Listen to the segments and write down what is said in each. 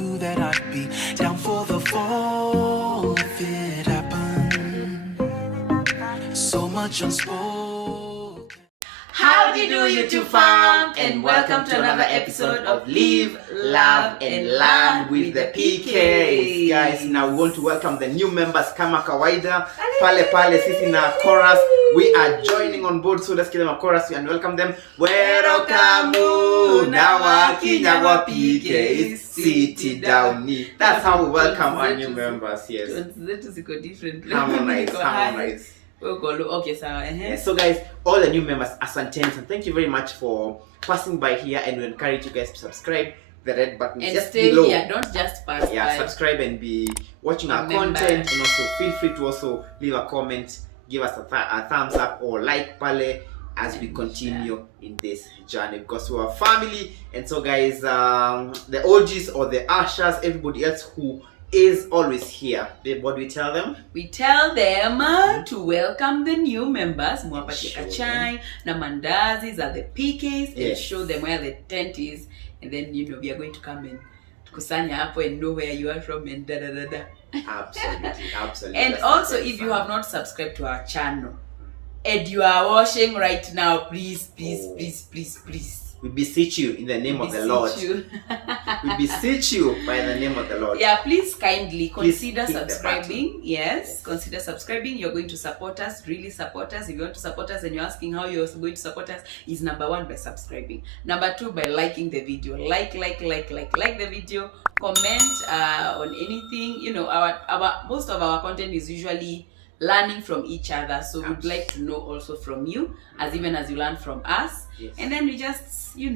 knew that I'd be down for the fall if it happened. So much unspoken. How do you do, YouTube fam? And welcome to another episode of Live, Love and Learn with the Peekays. Guys, now we want to welcome the new members kama kawaida. Pale sisi na chorus. We are joining on board, so let's give them a chorus and welcome them. Welcome na wakinya wa Peekays. Sit down. That's how we welcome our new members. Yes. Harmonize. Okay, so guys, all the new members, asanteni, and thank you very much for passing by here, and we encourage you guys to subscribe. The red button and just stay below. Here, don't just pass by. Subscribe and be watching our content, and also feel free to also leave a comment, give us a thumbs up or like pale as we continue in this journey, because we are family. And so guys, the OGs or the ushers, everybody else who is always here, babe, what do we tell them? We tell them to welcome the new members, mwapatie kachai na mandazis at the Peekays, and show them where the tent is, and then we are going to come and kusanya hapo and know where you are from and da da da da. Absolutely. And that's also, if you have not subscribed to our channel and you are watching right now, please, we beseech you in the name of the Lord. We beseech you by the name of the Lord. Yeah, please kindly consider subscribing. Yes, consider subscribing. You're going to support us, really support us. If you want to support us and you're asking how you're going to support us, is number 1 by subscribing. Number 2 by liking the video. Like the video. Comment on anything. Our most of our content is usually learning from each other, so we'd like to know also from you, as even as you learn from us. Yes. And then we just be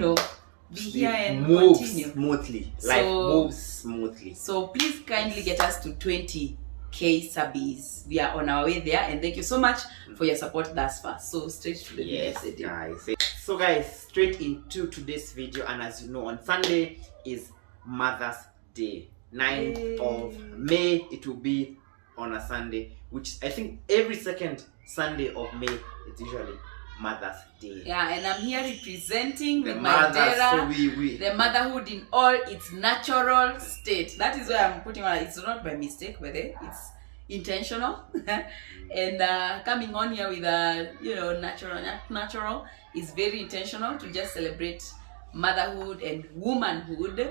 here and move continue smoothly. Life moves smoothly. So please kindly get us to 20k subbies. We are on our way there, and thank you so much for your support thus far. So straight to the video, guys. So guys, straight into today's video, and as you know, on Sunday is Mother's Day, 9th of May. It will be on a Sunday, which I think every second Sunday of May is usually Mother's Day. Yeah, and I'm here representing with my Dera, the motherhood in all its natural state. That is why I'm putting on. It's not by mistake, but it's intentional. And coming on here with natural is very intentional, to just celebrate motherhood and womanhood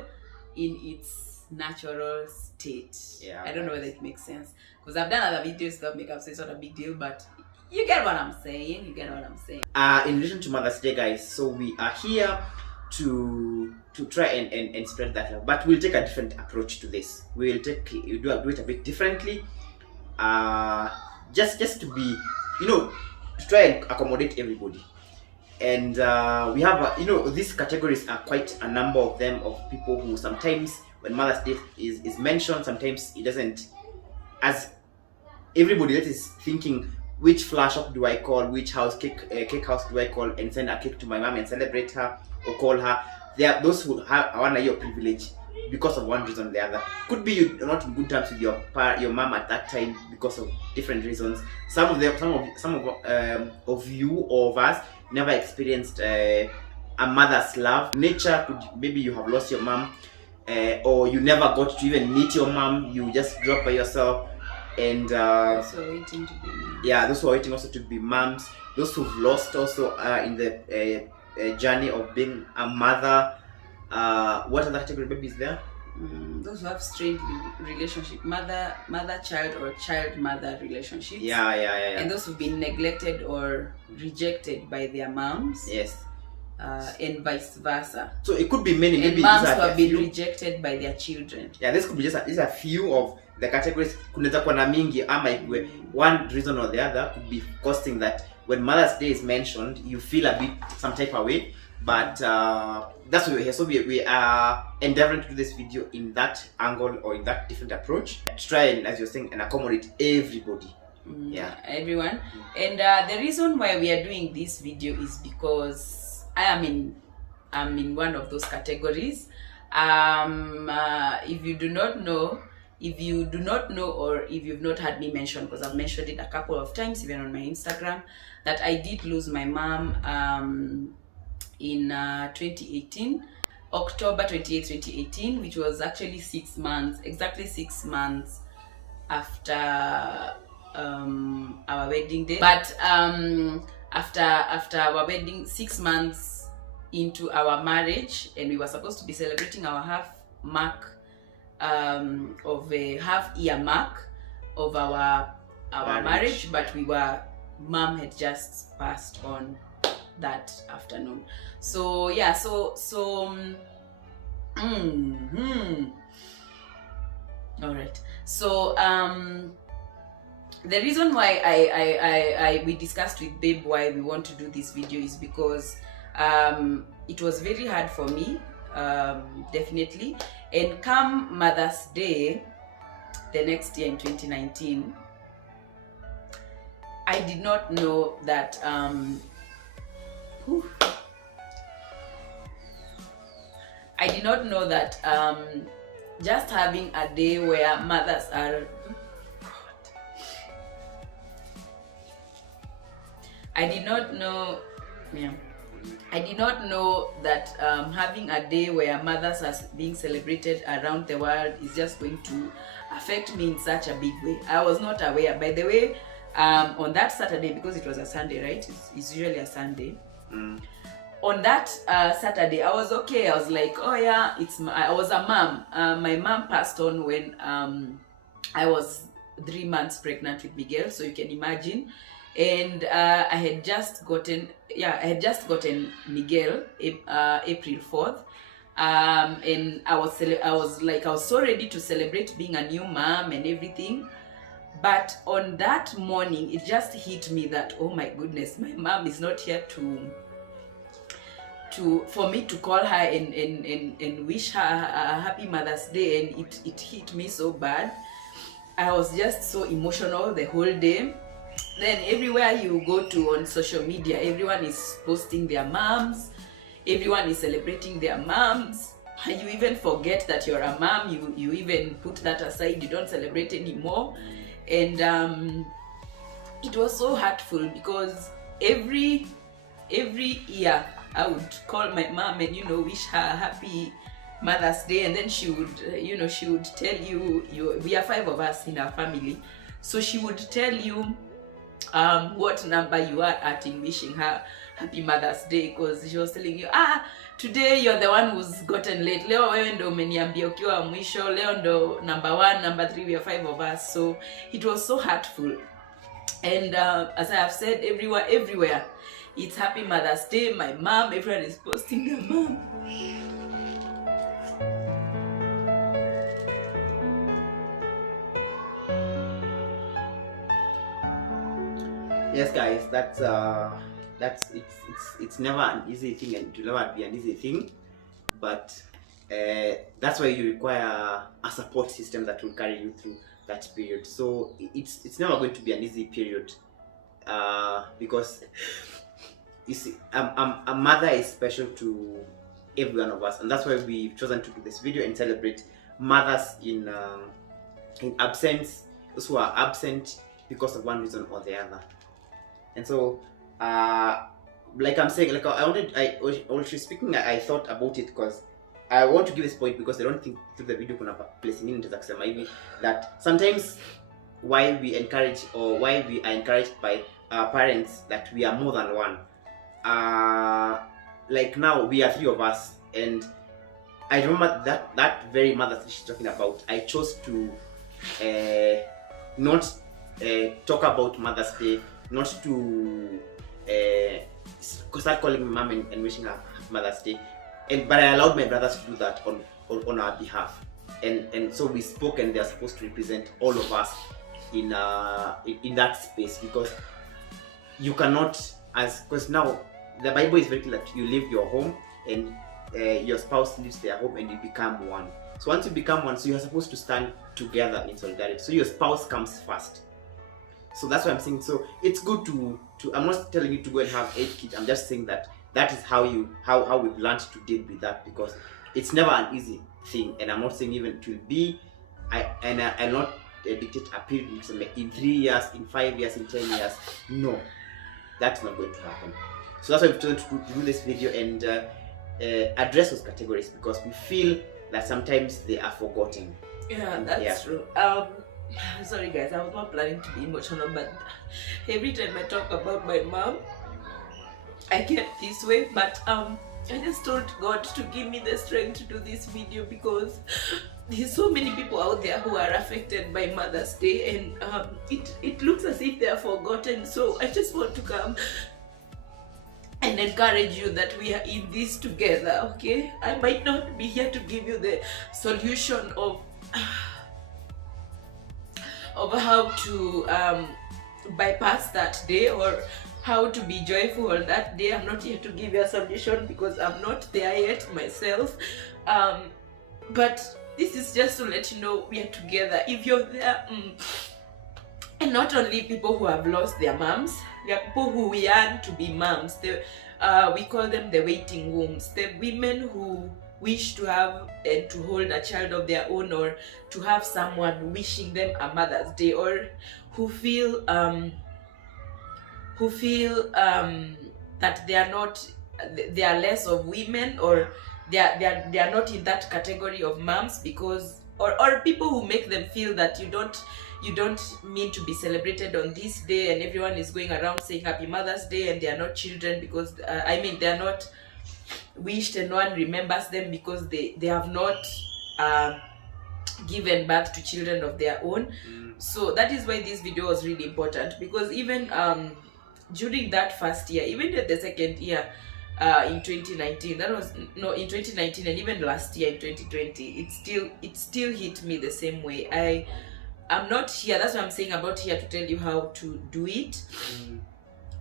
in its natural state. Yeah, I don't know whether it makes sense, because I've done other videos that make up, so it's not a big deal, but you get what I'm saying. In relation to Mother's Day, guys, so we are here to try and spread that love, but we'll take a different approach to this. We'll do it a bit differently, just to be, to try and accommodate everybody. And we have these categories are quite a number of them, of people who sometimes when Mother's Day is mentioned, sometimes it doesn't, as everybody that is thinking, which flower shop do I call, which cake house do I call and send a cake to my mom and celebrate her or call her. There are those who want your privilege because of one reason or the other. Could be you're not in good terms with your mom at that time because of different reasons. Some of you or of us never experienced a mother's love. Nature could, maybe you have lost your mom, or you never got to even meet your mom. You just grew up by yourself, and those who are waiting to be moms. Those who are waiting also to be moms. Those who've lost also in the journey of being a mother. What other category baby is there? Those who have strained relationship, mother-child or child-mother relationships. Yeah. And those who've been neglected or rejected by their moms. Yes. And vice versa. So it could be many. And maybe moms who have been rejected by their children. Yeah, this could be just a few of the categories. Kunaweza kuwa na mingi, ama one reason or the other could be costing that when Mother's Day is mentioned, you feel a bit some type of way. But that's why we're here. So we are endeavoring to do this video in that angle or in that different approach, to try and, as you're saying, and accommodate everybody. Everyone. And the reason why we are doing this video is because I'm in one of those categories. If you do not know, or if you've not had me mention, because I've mentioned it a couple of times even on my Instagram, that I did lose my mom in 2018 October 28, 2018, which was actually 6 months, exactly 6 months after our wedding day. But after our wedding, 6 months into our marriage, and we were supposed to be celebrating our half year mark of our marriage, but mom had just passed on that afternoon. So yeah, all right. So the reason why we discussed with Babe why we want to do this video is because it was very hard for me, definitely. And come Mother's Day, the next year in 2019, I did not know that just having a day where mothers are I did not know that having a day where mothers are being celebrated around the world is just going to affect me in such a big way. I was not aware. By the way, on that Saturday, because it was a Sunday, right? It's usually a Sunday. On that Saturday, I was okay. I was like, oh yeah, I was a mom. My mom passed on when I was 3 months pregnant with Miguel, so you can imagine. And I had just gotten Miguel April 4th, and I was so ready to celebrate being a new mom and everything. But on that morning, it just hit me that, oh my goodness, my mom is not here for me to call her and wish her a happy Mother's Day, and it hit me so bad. I was just so emotional the whole day. Then everywhere you go to on social media, everyone is posting their moms, everyone is celebrating their moms. You even forget that you're a mom, you even put that aside, you don't celebrate anymore. And it was so hurtful because every year I would call my mom and wish her a happy Mother's Day, and then she would tell you, we are 5 of us in our family, so she would tell you what number you are at in wishing her happy Mother's Day, because she was telling you, today you're the one who's gotten late, leo wewe ndo umeniambia ukiwa mwisho, leo ndo number 1, number 3, we are 5 of us. So it was so hurtful. And as I have said, everywhere it's happy Mother's Day, my mom, everyone is posting their mom. Yes, guys, it's never an easy thing, and it will never be an easy thing, but that's why you require a support system that will carry you through that period. So it's never going to be an easy period, because you see, a mother is special to every one of us, and that's why we've chosen to do this video and celebrate mothers in absence, those who are absent because of one reason or the other. And so, like I'm saying, like I was speaking, I thought about it because I want to give this point, because I don't think through the video kuna placing in maybe that sometimes why we encourage, or why we are encouraged by our parents that we are more than one. Like now we are 3 of us, and I remember that very mother that she's talking about. I chose to not talk about Mother's Day, not to start calling my mom and wishing her Mother's Day, but I allowed my brothers to do that on our behalf, and so we spoke, and they're supposed to represent all of us in that space, because you cannot, because now the Bible is very clear that you leave your home and your spouse leaves their home and you become one. So once you become one, so you're supposed to stand together in solidarity. So your spouse comes first. So that's what I'm saying. So it's good to I'm not telling you to go and have 8 kids. I'm just saying that is how we've learned to deal with that, because it's never an easy thing. And I'm not saying even it will be. I'll not dictate a period in 3 years, in 5 years, in 10 years. No, that's not going to happen. So that's why we've chosen to do this video, and address those categories, because we feel that sometimes they are forgotten. Yeah, that's true. Sorry guys, I was not planning to be emotional, but every time I talk about my mom, I get this way. But I just told God to give me the strength to do this video, because there's so many people out there who are affected by Mother's Day, and it looks as if they are forgotten. So I just want to come and encourage you that we are in this together, okay? I might not be here to give you the solution of how to bypass that day or how to be joyful on that day. I'm not here to give you a solution because I'm not there yet myself. But this is just to let you know we are together. If you're there, and not only people who have lost their moms, there are people who yearn to be moms. We call them the waiting wombs. The women who wish to have and to hold a child of their own, or to have someone wishing them a Mother's Day, or who feel that they are less of women, or they are not in that category of moms, because or people who make them feel that you don't mean to be celebrated on this day, and everyone is going around saying Happy Mother's Day, and they are not children because they are not wished, and no one remembers them because they have not given birth to children of their own. So that is why this video was really important, because even during that first year, even the second year, in 2019, in 2019, and even last year in 2020, it still hit me the same way. I'm not here, that's what I'm saying, I'm not here to tell you how to do it.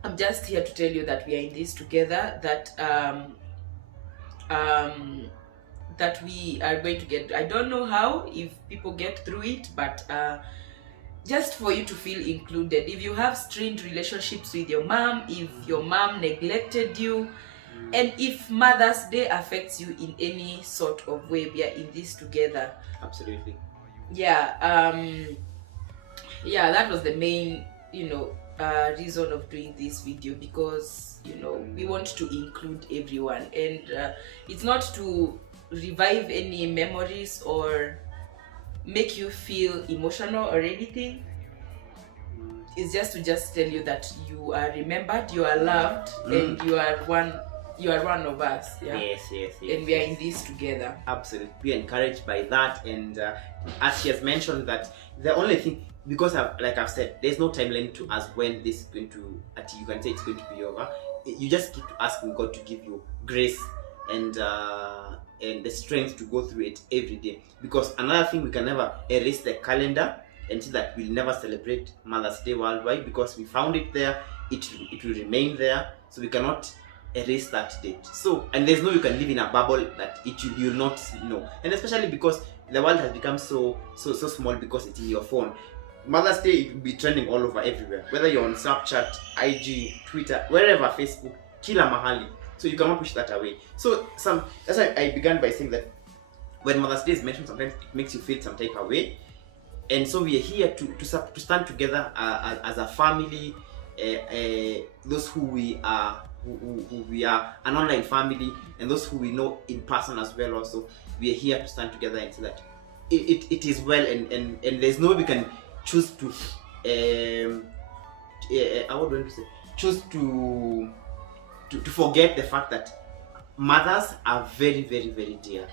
I'm just here to tell you that we are in this together, that that we are going to get, I don't know how, if people get through it, but just for you to feel included. If you have strained relationships with your mom, if your mom neglected you, and if Mother's Day affects you in any sort of way, we are in this together. Absolutely. Yeah, that was the main, reason of doing this video, because we want to include everyone, and it's not to revive any memories or make you feel emotional or anything. It's just to tell you that you are remembered, you are loved, and you are one of us. Yes. And we are in this together. Absolutely. We are encouraged by that, and as she has mentioned, that the only thing, because like I've said, there's no timeline to ask when this is going to, you can say it's going to be over. You just keep asking God to give you grace and the strength to go through it every day. Because another thing, we can never erase the calendar and say that we'll never celebrate Mother's Day worldwide, because we found it there, it will remain there, so we cannot erase that date. So, and there's no, you can live in a bubble that you'll not know. And especially because the world has become so small, because it's in your phone. Mother's Day, it will be trending all over everywhere, whether you're on Snapchat, IG, Twitter, wherever, Facebook, kila mahali. So you cannot push that away. So that's why I began by saying that when Mother's Day is mentioned, sometimes it makes you feel some type of way. And so we are here to stand together as a family, those who we are, who we are, an online family, and those who we know in person as well. Also, we are here to stand together and say that it is well, and there's no way we can choose to choose to forget the fact that mothers are very, very, very dear.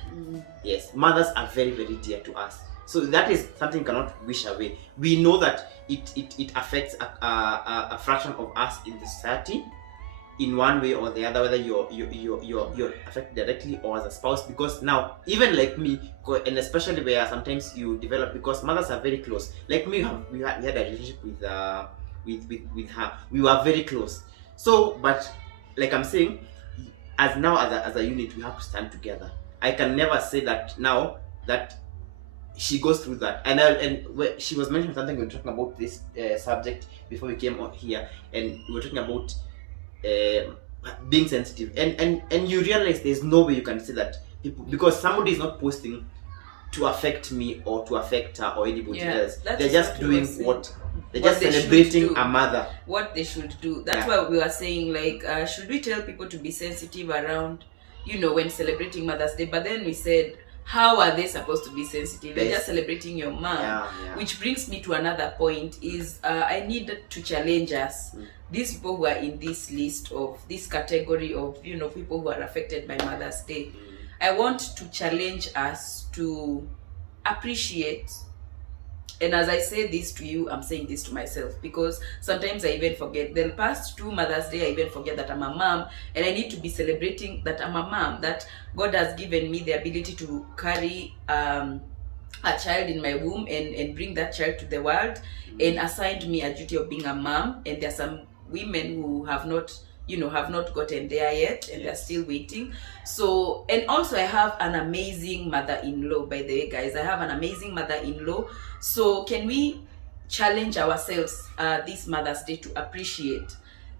Yes, mothers are very, very dear to us. So that is something we cannot wish away. We know that it affects a fraction of us in the society in one way or the other, whether you're affected directly or as a spouse. Because now, even like me, and especially where sometimes you develop, because mothers are very close. Like me, we had a relationship with her. We were very close. So, but like I'm saying, as a unit, we have to stand together. I can never say that now that she goes through that. And she was mentioning something when we were talking about this subject before we came on here, and we were talking about being sensitive, and you realize there's no way you can say that people, because somebody is not posting to affect me or to affect her or anybody else. They're just doing they're just celebrating a mother. What they should do. That's why we were saying, like, should we tell people to be sensitive around when celebrating Mother's Day. But then we said, how are they supposed to be sensitive? You're Yes. just celebrating your mom. Yeah. Which brings me to another point is I need to challenge us. These people who are in this list of this category of people who are affected by Mother's Day. I want to challenge us to appreciate, and as I say this to you, I'm saying this to myself, because sometimes I even forget. The past 2 Mother's Day, I even forget that I'm a mom, and I need to be celebrating that I'm a mom, that God has given me the ability to carry a child in my womb and bring that child to the world, and assigned me a duty of being a mom. And there are some women who have not gotten there yet, and they're still waiting. So, and also I have an amazing mother-in-law, by the way, guys. I have an amazing mother-in-law. So can we challenge ourselves this Mother's Day to appreciate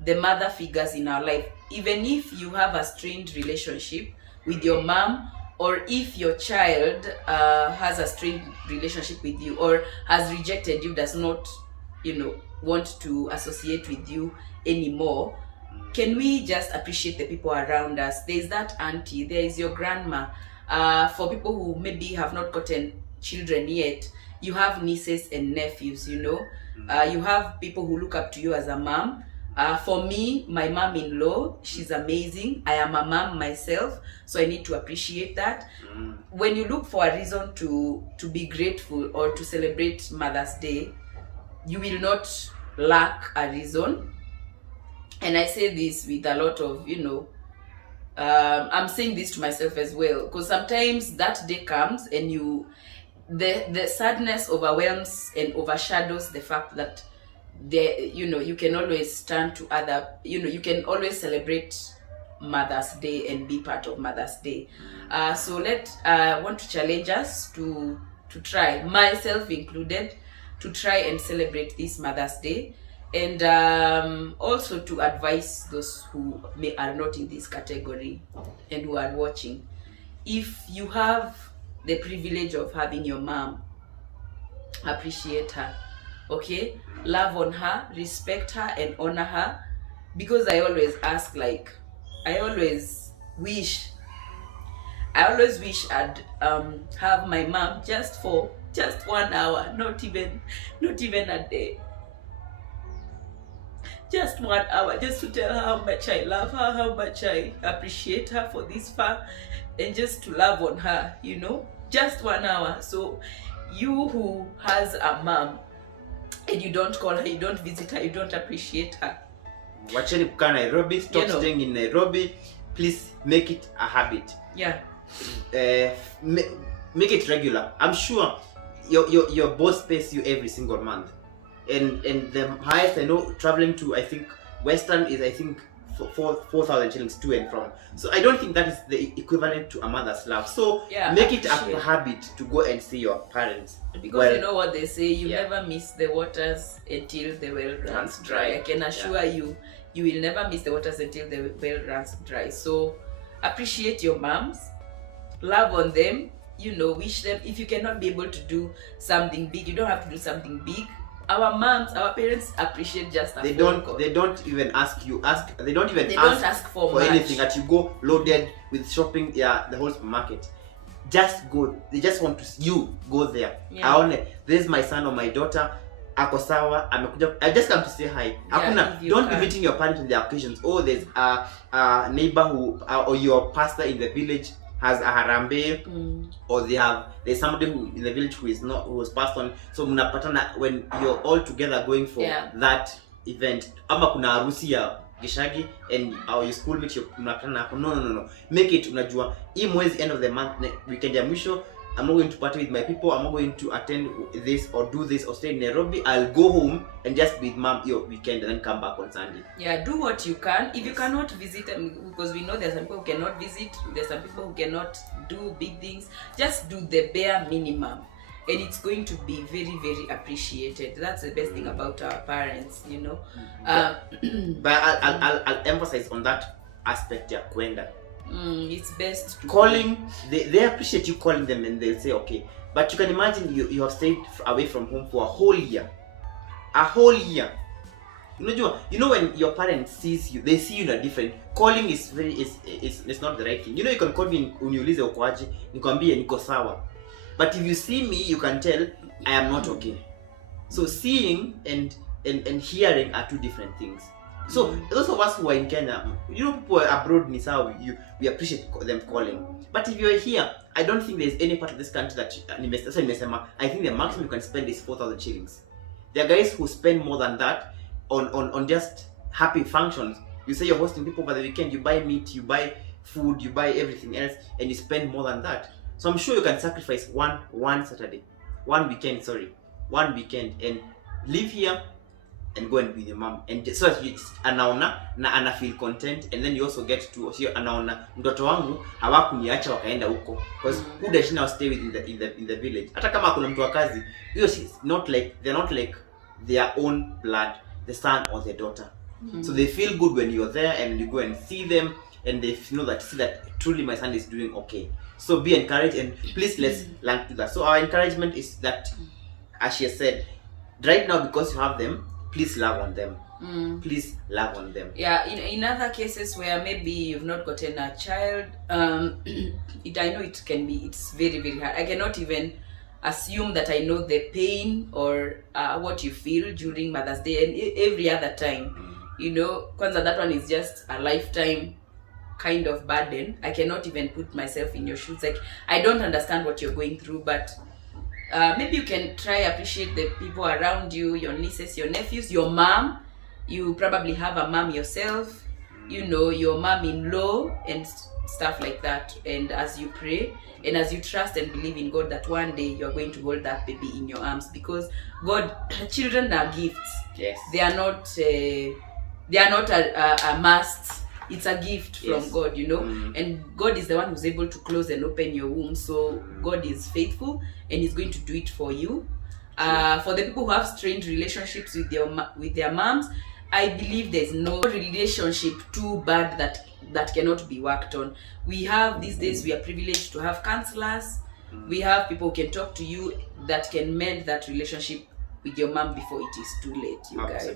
the mother figures in our life? Even if you have a strained relationship with your mom, or if your child has a strained relationship with you, or has rejected you, does not want to associate with you anymore, can we just appreciate the people around us? There is that auntie, there is your grandma. For people who maybe have not gotten children yet, you have nieces and nephews, you have people who look up to you as a mom. For me, my mom-in-law, she's amazing. I am a mom myself, so I need to appreciate that. When you look for a reason to be grateful or to celebrate Mother's Day, you will not lack a reason. And I say this with a lot of, I'm saying this to myself as well, because sometimes that day comes and the sadness overwhelms and overshadows the fact that you can always turn to other, you can always celebrate Mother's Day and be part of Mother's Day. So I want to challenge us to try, myself included, to try and celebrate this Mother's Day. And also to advise those who are not in this category and who are watching, if you have the privilege of having your mom, appreciate her, okay? Love on her, respect her, and honor her. Because I always ask, I always wish I'd have my mom just for 1 hour, not even a day. Just 1 hour, just to tell her how much I love her, how much I appreciate her for this far, and just to love on her, just 1 hour. So you who has a mom and you don't call her, you don't visit her, you don't appreciate her, Wacheni kukaa Nairobi, stop staying in Nairobi. Please make it a habit. Yeah. Make it regular. I'm sure your boss pays you every single month. And the highest I know, traveling to, I think, Western is, I think, 4,000 shillings to and from. So I don't think that is the equivalent to a mother's love. So make it a habit to go and see your parents. Because you know what they say, you never miss the waters until the well runs dry. I can assure you, you will never miss the waters until the well runs dry. So appreciate your moms, love on them, wish them. If you cannot be able to do something big, you don't have to do something big. Our moms, our parents appreciate just a phone call. They don't even ask you. They don't ask for anything. That you go loaded with shopping. Yeah, the whole supermarket. Just go. They just want you go there. Yeah. This is my son or my daughter. Ako sawa. I just come to say hi. Don't be meeting your parents on their occasions. Oh, there's a neighbor who or your pastor in the village has a harambe, or there's somebody who in the village who was passed on. So mnapatana when you're all together going for that event. Ama kuna harusi ya Gishagi and your schoolmate mnapatana hapo. No. Make it unajua hii mwezi end of the month weekend ya mwisho, I'm not going to party with my people, I'm not going to attend this or do this or stay in Nairobi. I'll go home and just be with mom your weekend and then come back on Sunday. Yeah, do what you can. If you cannot visit them, because we know there's some people who cannot visit, there's some people who cannot do big things, just do the bare minimum. And it's going to be very, very appreciated. That's the best thing about our parents, But I'll emphasize on that aspect ya kwenda. It's best to calling. They appreciate you calling them, and they'll say okay. But you can imagine you have stayed away from home for a whole year. You know when your parents sees you, they see you in a different. Calling is is not the right thing. You know, you can call me uniulize uko aje, nikwambie niko sawa. But if you see me, you can tell I am not okay. So seeing and hearing are two different things. So those of us who are in Kenya, you know, people abroad, we appreciate them calling. But if you're here, I don't think there's any part of this country that I think the maximum you can spend is 4,000 shillings. There are guys who spend more than that on just happy functions. You say you're hosting people over the weekend, you buy meat, you buy food, you buy everything else, and you spend more than that. So I'm sure you can sacrifice one weekend, and live here and go and be the mom, and so that you ana feel content, and then you also get to see anaona mtoto wangu hawakuniacha wakaenda huko, because who does now stay in the village. Hata kama kuna mtu wa kazi, they're not like their own blood, the son or the daughter. So they feel good when you're there and you go and see them, and they see that truly my son is doing okay. So be encouraged, and please let's learn to that. So our encouragement is that, as she said, right now, because you have them, please love on them. Please love on them. Yeah, in other cases where maybe you've not gotten a child, I know it's very, very hard. I cannot even assume that I know the pain or what you feel during Mother's Day and every other time. You know, kwanza that one is just a lifetime kind of burden. I cannot even put myself in your shoes. Like, I don't understand what you're going through, but maybe you can try appreciate the people around you, your nieces, your nephews, your mom. You probably have a mom yourself, you know, your mom-in-law and stuff like that. And as you pray and as you trust and believe in God that one day you're going to hold that baby in your arms, because God, children are gifts. Yes. They are not a must. It's a gift from God, you know. And God is the one who's able to close and open your womb. So God is faithful and He's going to do it for you. For the people who have strained relationships with their moms, I believe there's no relationship too bad that cannot be worked on. We have these days, we are privileged to have counselors. We have people who can talk to you that can mend that relationship with your mom before it is too late, you guys.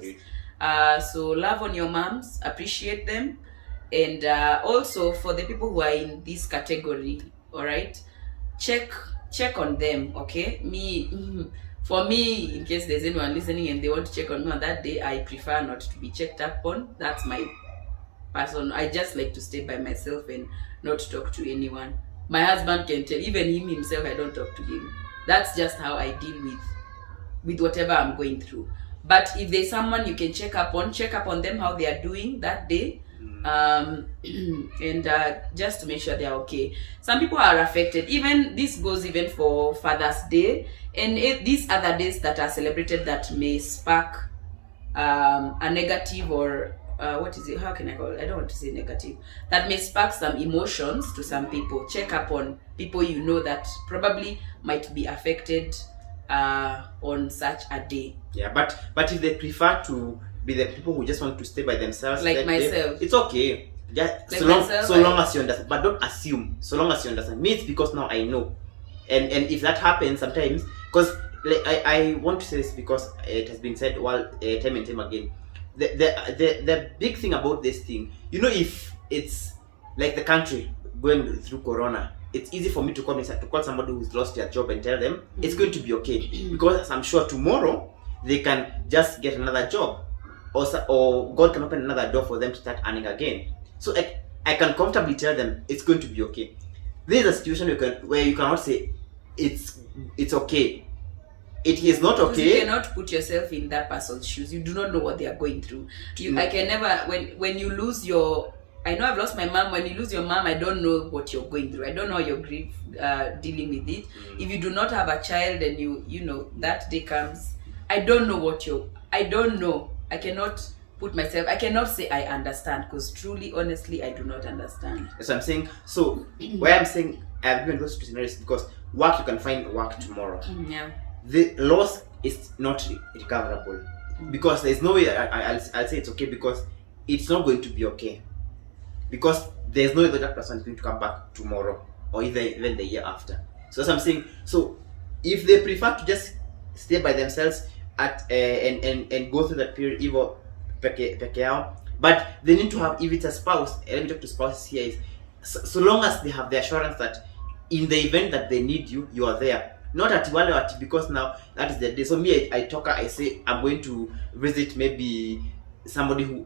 So love on your moms, appreciate them. And also for the people who are in this category, all right, check on them, okay? For me, in case there's anyone listening and they want to check on me on that day, I prefer not to be checked up on. That's my person. I just like to stay by myself and not talk to anyone. My husband can tell, even him himself, I don't talk to him. That's just how I deal with whatever I'm going through. But if there's someone you can check up on them, how they are doing that day, and just to make sure they are okay. Some people are affected. Even this goes even for Father's Day and these other days that are celebrated that may spark a negative or what is it? How can I call it? I don't want to say negative. That may spark some emotions to some people. Check up on people you know that probably might be affected on such a day. Yeah, but if they prefer to be the people who just want to stay by themselves, like myself, it's okay. Just like so long as you understand, but don't assume. So long as you understand. Me, it's because now I know, and if that happens sometimes, because I want to say this because it has been said time and time again. The big thing about this thing, you know, if it's like the country going through Corona, it's easy for me to call somebody who's lost their job and tell them it's going to be okay, because I'm sure tomorrow they can just get another job, or God can open another door for them to start earning again. So I can comfortably tell them it's going to be okay. There is a situation where you cannot say it's okay. It is not okay. You cannot put yourself in that person's shoes. You do not know what they are going through. I can never, when you lose your, I know I've lost my mom. When you lose your mom, I don't know what you're going through. I don't know how you're dealing with it. If you do not have a child and you know that day comes, I don't know I don't know. I cannot put myself, I cannot say I understand, because truly, honestly, I do not understand. That's what I'm saying. So why I'm saying I've given those two scenarios, because work, you can find work tomorrow. Yeah. The loss is not recoverable, because there's no way I'll say it's okay, because it's not going to be okay, because there's no way that person is going to come back tomorrow or even the year after. So that's what I'm saying. So if they prefer to just stay by themselves and go through that period, peke yao, but they need to have, if it's a spouse, let me talk to spouses here, is so long as they have the assurance that in the event that they need you, you are there. Not at wale at because now that is the day. So me, I talk, I say I'm going to visit maybe somebody who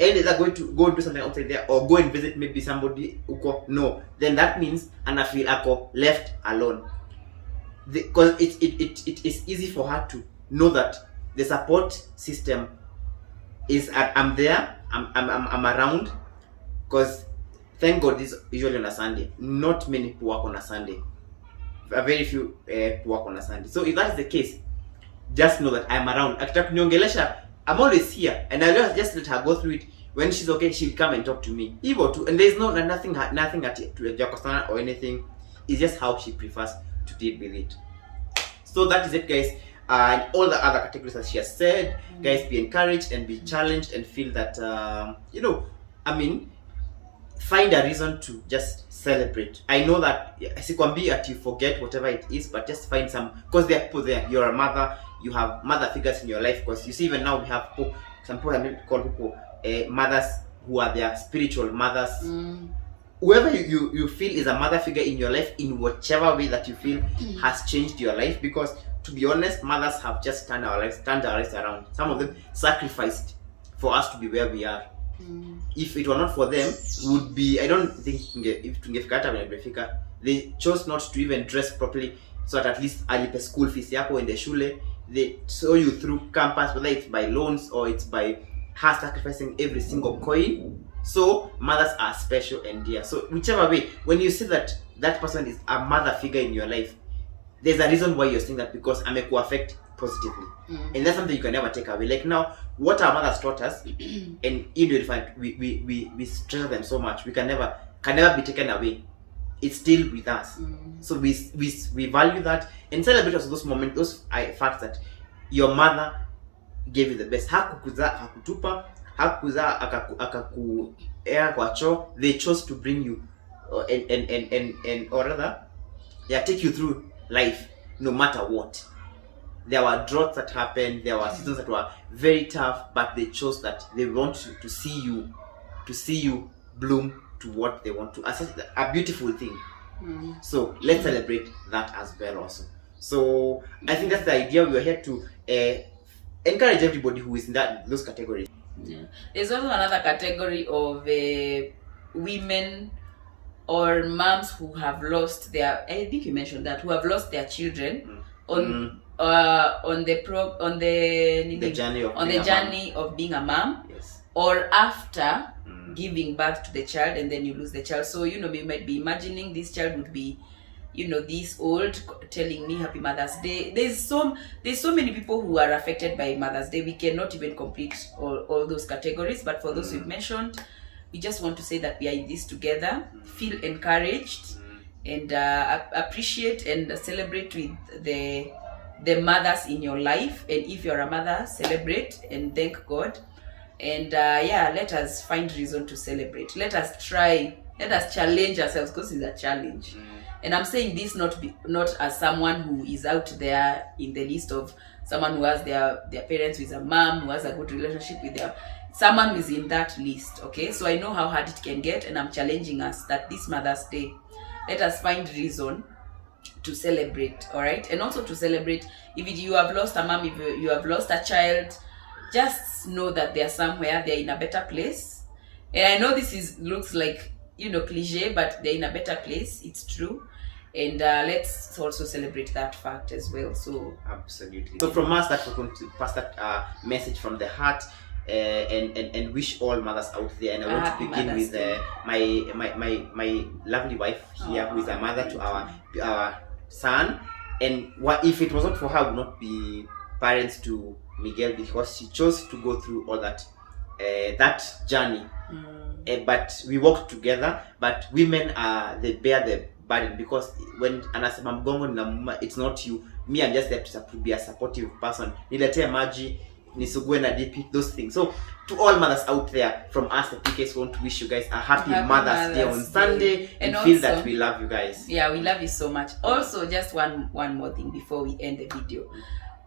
either going to go do something outside there or go and visit maybe somebody uko. No, then that means ana feel ako left alone. Because it is easy for her to know that the support system is I'm there, I'm around, because thank God this is usually on a Sunday. Not many people work on a Sunday. Very few work on a Sunday. So if that's the case, just know that I'm around. I'm always here, and I just let her go through it. When she's okay, she'll come and talk to me. Evo too, and there's nothing to Jakostana or anything. It's just how she prefers to deal with it. So that is it, guys. And all the other categories that she has said, guys, be encouraged and be challenged and feel that find a reason to just celebrate. I know that sikwambi that you forget whatever it is, but just find some, because there are people there. You're a mother, you have mother figures in your life, because you see even now we have people, some people I call people mothers who are their spiritual mothers. Whoever you feel is a mother figure in your life, in whichever way that you feel has changed your life, because to be honest, mothers have just turned our lives around. Some of them sacrificed for us to be where we are. If it were not for them, would be, I don't think if they chose not to even dress properly, so that at least alipe school fees yako in the shule. They saw you through campus, whether it's by loans or it's by her sacrificing every single coin. So mothers are special and dear. So whichever way, when you see that that person is a mother figure in your life, there's a reason why you're saying that, because I'm to affect positively. And that's something you can never take away. Like now, what our mothers taught us, and we treasure them so much, we can never be taken away. It's still with us. So we value that and celebrate also those moments, those facts that your mother gave you the best. Hakutupa, hakuza akakuea kwa choo. They chose to bring you and or rather, take you through life no matter what. There were droughts that happened, there were seasons that were very tough, but they chose that they want to see you bloom to what they want to. A beautiful thing. So let's celebrate that as well also. So I think that's the idea. We are here to encourage everybody who is in those categories. There's also another category of women or moms who have lost their, I think you mentioned that, who have lost their children on the journey of being a mom, or after giving birth to the child, and then you lose the child. So you might be imagining this child would be this old, telling me Happy Mother's Day. There's so many people who are affected by Mother's Day. We cannot even complete all those categories, but for those we've mentioned, we just want to say that we are in this together. Feel encouraged and appreciate and celebrate with the mothers in your life. And if you're a mother, celebrate and thank God. And let us find reason to celebrate. Let us challenge ourselves, because it's a challenge. And I'm saying this not as someone who is out there in the list of someone who has their parents, who is a mom, who has a good relationship with someone who is in that list. Okay, so I know how hard it can get, and I'm challenging us that this Mother's Day, let us find reason to celebrate. All right, and also to celebrate if you have lost a mom, if you have lost a child, just know that they're somewhere, they're in a better place. And I know this looks like cliche, but they're in a better place. It's true. And let's also celebrate that fact as well. So absolutely. So from us, that we're going to pass that message from the heart, and wish all mothers out there. And I want to begin with my lovely wife here, who is a mother to our son. And what if it wasn't for her, would not be parents to Miguel, because she chose to go through all that journey. But we work together. But women they bear the burden, because when anasema mgongo na mama, it's not you. Me, I'm just there to be a supportive person. Niletee maji, nisugue na DP, those things. So to all mothers out there, from us the Peekays, want to wish you guys a happy Mother's Day on Sunday, and feel also that we love you guys. Yeah, we love you so much. Also, just one more thing before we end the video.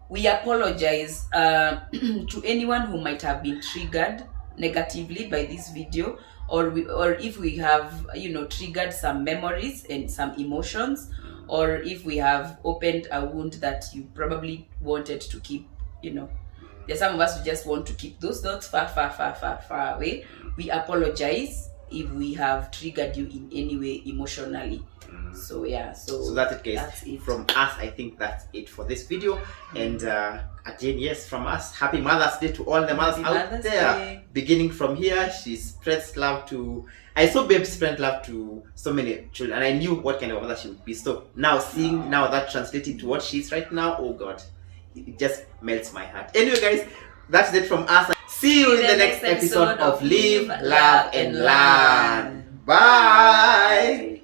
we apologize to anyone who might have been triggered negatively by this video, or if we have, you know, triggered some memories and some emotions, or if we have opened a wound that you probably wanted to keep, you know. There's some of us who just want to keep those thoughts far away. We apologize if we have triggered you in any way emotionally. So yeah, so that's it, guys. That's it. From us, I think that's it for this video. And again, yes, from us, happy Mother's Day to all the mothers out Mother's there. Day. Beginning from here, she spreads love to, I saw Babe spread love to so many children, and I knew what kind of mother she would be. So now seeing now that translating to what she is right now, oh God, it just melts my heart. Anyway, guys, that's it from us. See you in the next episode of Live, Love, and Learn. Bye.